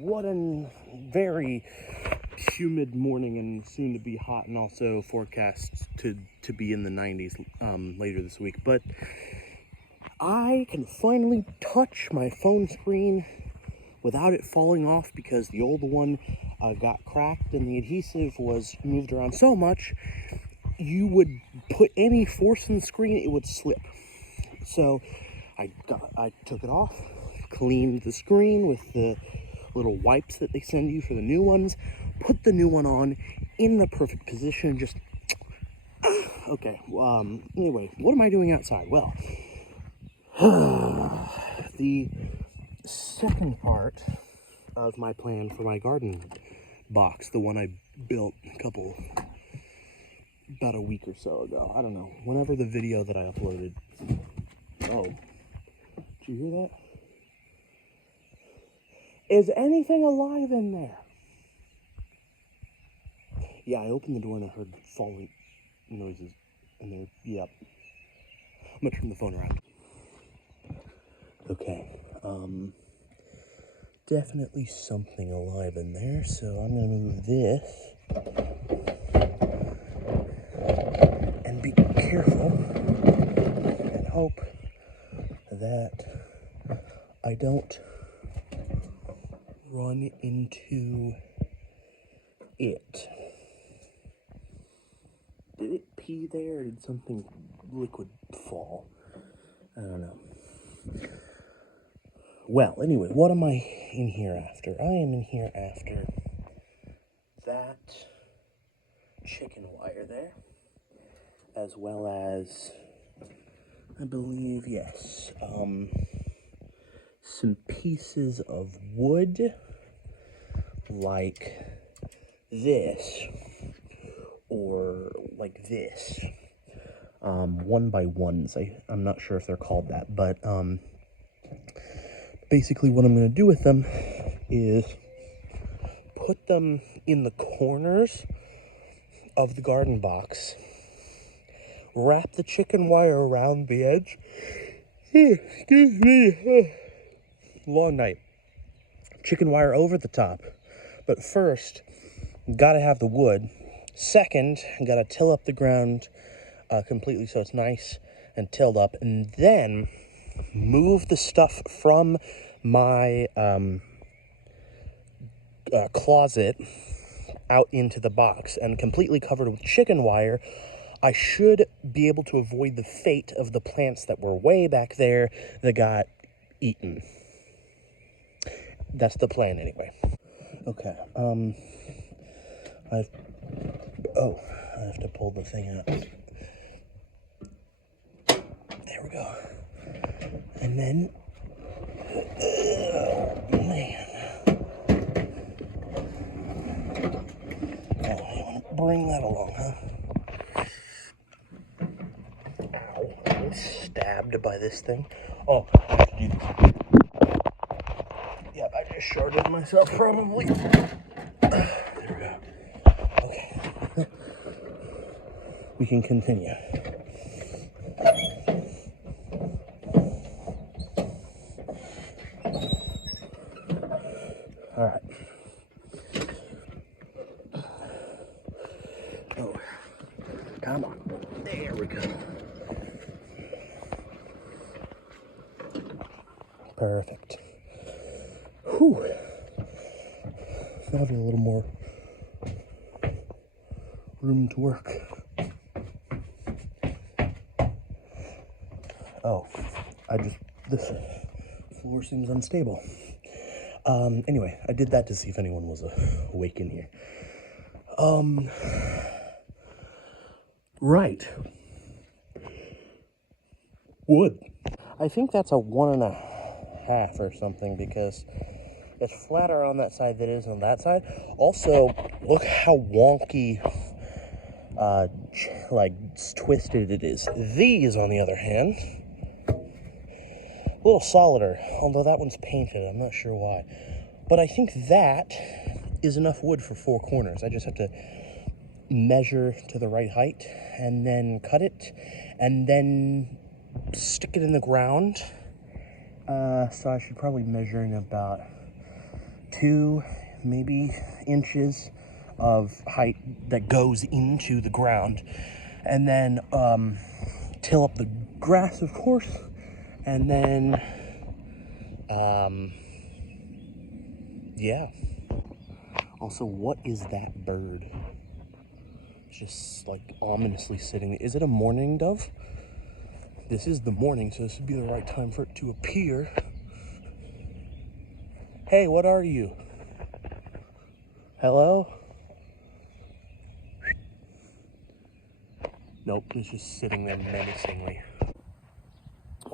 What a very humid morning, and soon to be hot, and also forecast to be in the 90s later this week. But I can finally touch my phone screen without it falling off, because the old one got cracked and the adhesive was moved around so much, you would put any force in the screen, it would slip. So I took it off, cleaned the screen with the little wipes that they send you for the new ones, put the new one on in the perfect position. Just okay. Anyway, what am I doing outside? Well, the second part of my plan for my garden box, the one I built about a week or so ago, I don't know, whenever the video that I uploaded. Oh, did you hear that? Is anything alive in there? Yeah, I opened the door and I heard falling noises in there. Yep. I'm gonna turn the phone around. Okay, definitely something alive in there, so I'm gonna move this and be careful and hope that I don't run into it. Did it pee there, or did something liquid fall? I don't know. Well, anyway, what am I in here after? I am in here after that chicken wire there, as well as, I believe, yes, some pieces of wood like this, or like this, 1x1s. I'm not sure if they're called that, but basically what I'm going to do with them is put them in the corners of the garden box, wrap the chicken wire around the edge. Excuse me. Long night. Chicken wire over the top. But first, gotta have the wood. Second, gotta till up the ground completely so it's nice and tilled up. And then move the stuff from my closet out into the box, and completely covered with chicken wire, I should be able to avoid the fate of the plants that were way back there that got eaten. That's the plan anyway. Okay, I have to pull the thing out. There we go. And then, man. Oh, you want to bring that along, huh? Ow, I was stabbed by this thing. Oh, I have to do this. Yep, I just shorted myself probably. There we go. Okay. We can continue. All right. Oh, come on. There we go. Perfect. Whew. Having a little more room to work. Oh, this floor seems unstable. Anyway, I did that to see if anyone was awake in here. Right. Wood. I think that's a 1.5 or something, because it's flatter on that side than it is on that side. Also, look how wonky, like, twisted it is. These, on the other hand, a little solider, although that one's painted. I'm not sure why. But I think that is enough wood for 4 corners. I just have to measure to the right height, and then cut it, and then stick it in the ground, So I should probably measure in about 2, maybe inches of height that goes into the ground. And then till up the grass, of course. And then, yeah. Also, what is that bird? It's just like ominously sitting. Is it a mourning dove? This is the morning, so this would be the right time for it to appear. Hey, what are you? Hello? Nope, it's just sitting there menacingly.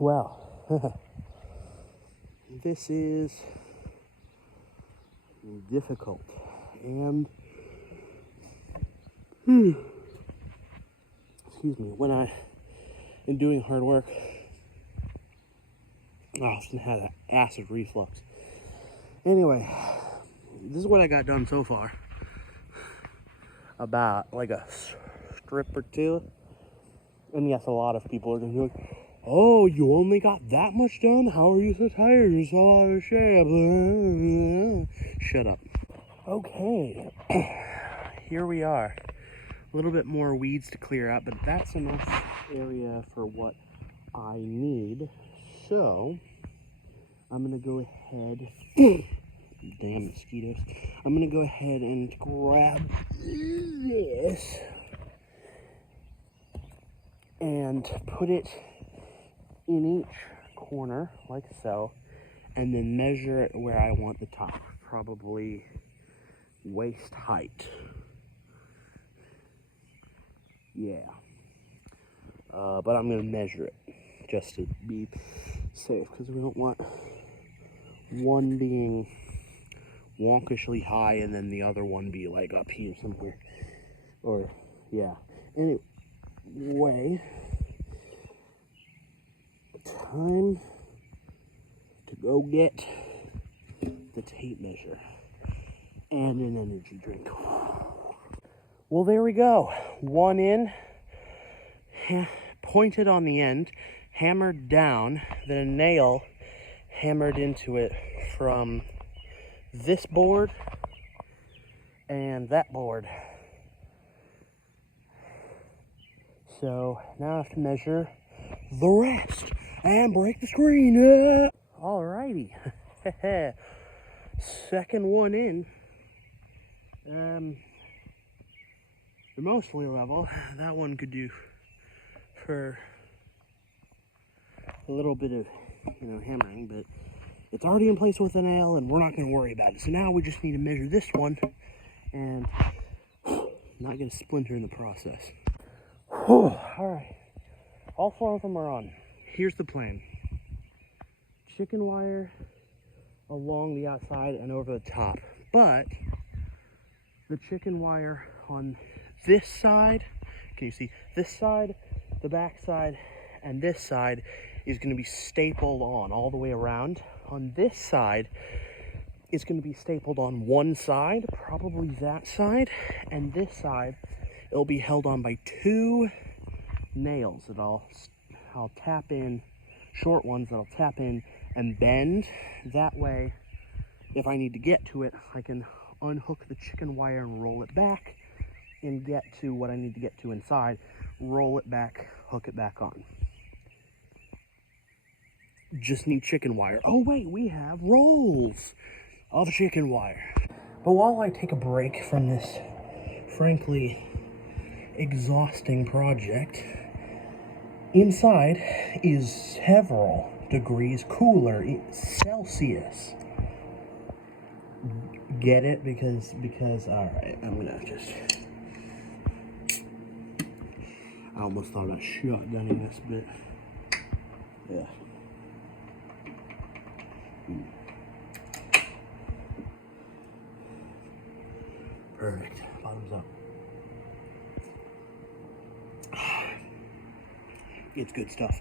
Well, this is difficult. And, excuse me, when I am doing hard work, I often had acid reflux. Anyway, this is what I got done so far. About like a strip or two. And yes, a lot of people are going to be like, oh, you only got that much done? How are you so tired? You're so out of shape. Shut up. Okay, here we are. A little bit more weeds to clear out, but that's enough area for what I need. So, I'm going to go ahead. Damn mosquitoes. I'm going to go ahead and grab this and put it in each corner, like so, and then measure it where I want the top, probably waist height. Yeah. But I'm going to measure it just to be safe, because we don't want one being wonkishly high and then the other one be like up here somewhere. Or, yeah. Anyway, time to go get the tape measure and an energy drink. Well, there we go. One in, pointed on the end, hammered down, then a nail hammered into it from this board and that board. So now I have to measure the rest and break the screen. Alrighty. Second one in. They're mostly level. That one could do for a little bit of, hammering, but it's already in place with a nail and we're not going to worry about it. So now we just need to measure this one and not get a splinter in the process. Alright. All 4 of them are on. Here's the plan. Chicken wire along the outside and over the top. But the chicken wire on this side, can you see? This side, the back side, and this side is going to be stapled on all the way around. On this side, it's going to be stapled on one side, probably that side, and this side, it'll be held on by 2 nails that I'll tap in, short ones that I'll tap in and bend. That way, if I need to get to it, I can unhook the chicken wire and roll it back and get to what I need to get to inside, roll it back, hook it back on. Just need chicken wire. Oh wait, we have rolls of chicken wire. But while I take a break from this frankly exhausting project, inside is several degrees cooler Celsius. Get it? Because alright, I'm gonna just, I almost thought about shotgunning this bit. Yeah. Perfect. Bottoms up. It's good stuff.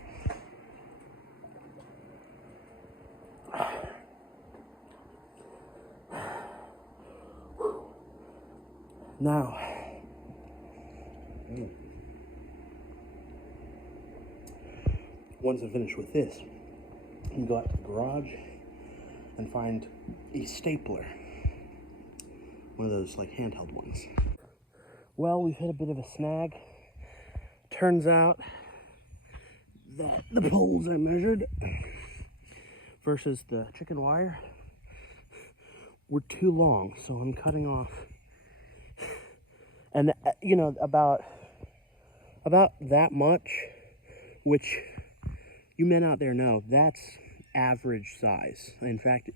Now, once I'm finished with this, and go out to the garage and find a stapler. One of those like handheld ones. Well, we've hit a bit of a snag. Turns out that the poles I measured versus the chicken wire were too long, so I'm cutting off. And you know, about that much, which you men out there know, that's average size. In fact,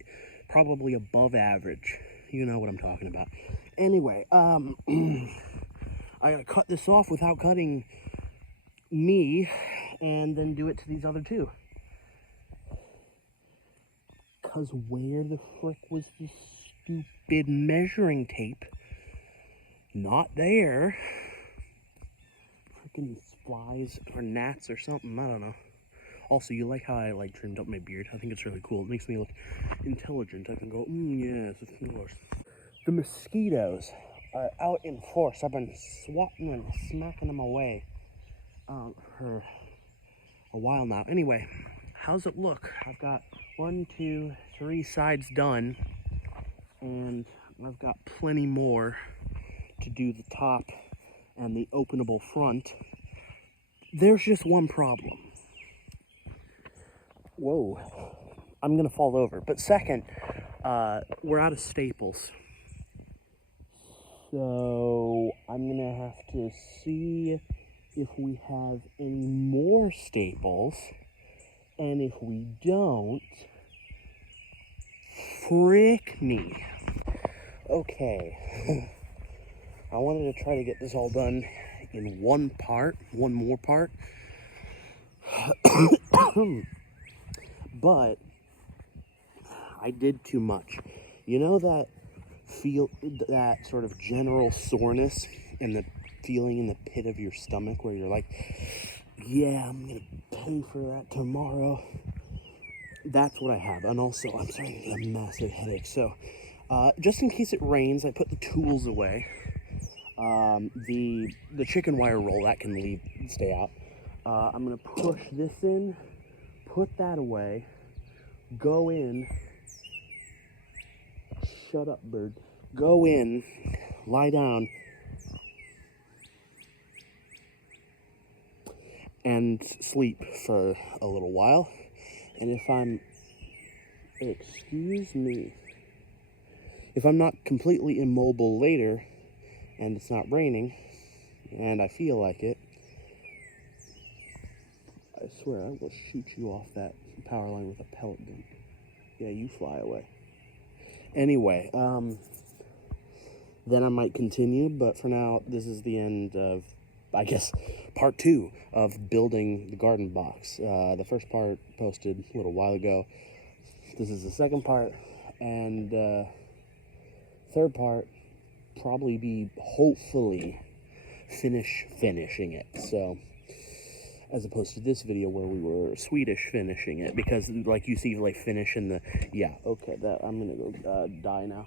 probably above average. You know what I'm talking about. Anyway, I gotta cut this off without cutting me, and then do it to these other two. Cause where the frick was the stupid measuring tape? Not there. Freaking flies or gnats or something, I don't know. Also, you like how I like trimmed up my beard? I think it's really cool. It makes me look intelligent. I can go, yes, of course. The mosquitoes are out in force. I've been swatting and smacking them away for a while now. Anyway, how's it look? I've got 1, 2, 3 sides done, and I've got plenty more to do the top and the openable front. There's just one problem. Whoa, I'm gonna fall over. But second, we're out of staples. So I'm gonna have to see if we have any more staples. And if we don't, frick me. Okay. I wanted to try to get this all done in one more part. But I did too much. You know that sort of general soreness and the feeling in the pit of your stomach where you're like, yeah, I'm gonna pay for that tomorrow. That's what I have. And also, I'm starting to get a massive headache. So, just in case it rains, I put the tools away. The chicken wire roll, that can stay out. I'm gonna push this in, put that away, go in, shut up, bird. Go in, lie down, and sleep for a little while. And if I'm not completely immobile later, and it's not raining, and I feel like it, I swear I will shoot you off that power line with a pellet gun. Yeah, you fly away. Anyway, then I might continue, but for now, this is the end of, I guess, part 2 of building the garden box. The first part posted a little while ago. This is the second part, and third part probably be hopefully finishing it. So, as opposed to this video where we were Swedish finishing it, because like you see like finish in the, yeah, okay, that I'm gonna go die now.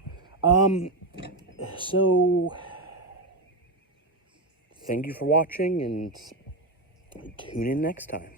So thank you for watching, and tune in next time.